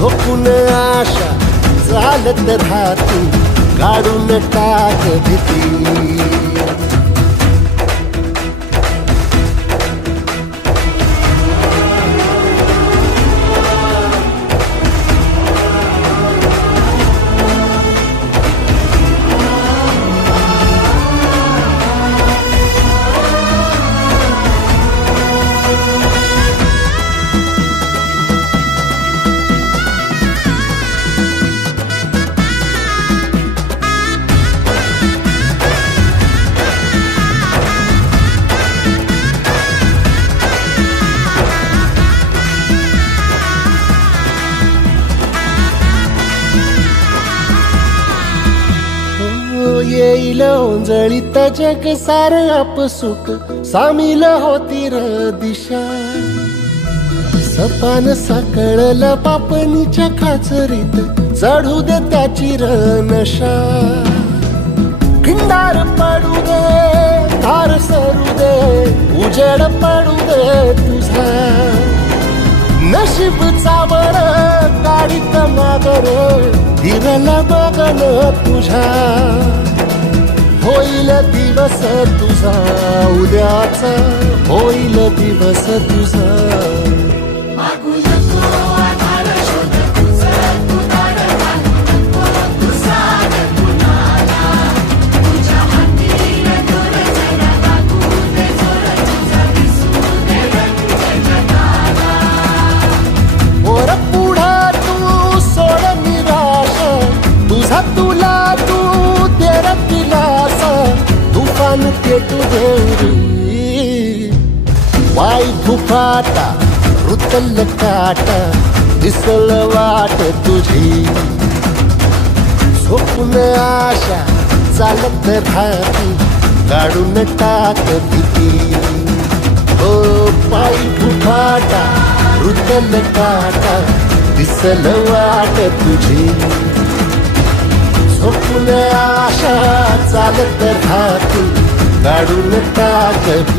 झोपून आशा चालत राहतो, काढून टाक भीती. येईल ओंजळीत जग सार आपसुक, सामील होती र दिशा. सपान साकळल पापणीच्या खाचरीत, चढू दे त्याची र नशा. खिंडार पडू दे, धार सरू दे, उजेड पडू दे तुझा. नशीब चावळ काढीत मागर, दिवला बघन तुझ्या. होईल दिवस तुझा उद्याचा, होईल दिवस तुझा. वर पुढा तू सोड निराश, तुझा तुला तू तेर दिलास. तुफान ते तुझे वाई फुफाटा, रुतल काटा, दिसल वाट तुझी. झोपून आशा चालत राहती, काढून टाक भीती. ओ पायी फुफाटा, रुतल काटा, दिसल वाट तुझी. झोपून आशा चालत राहती, काढून टाक.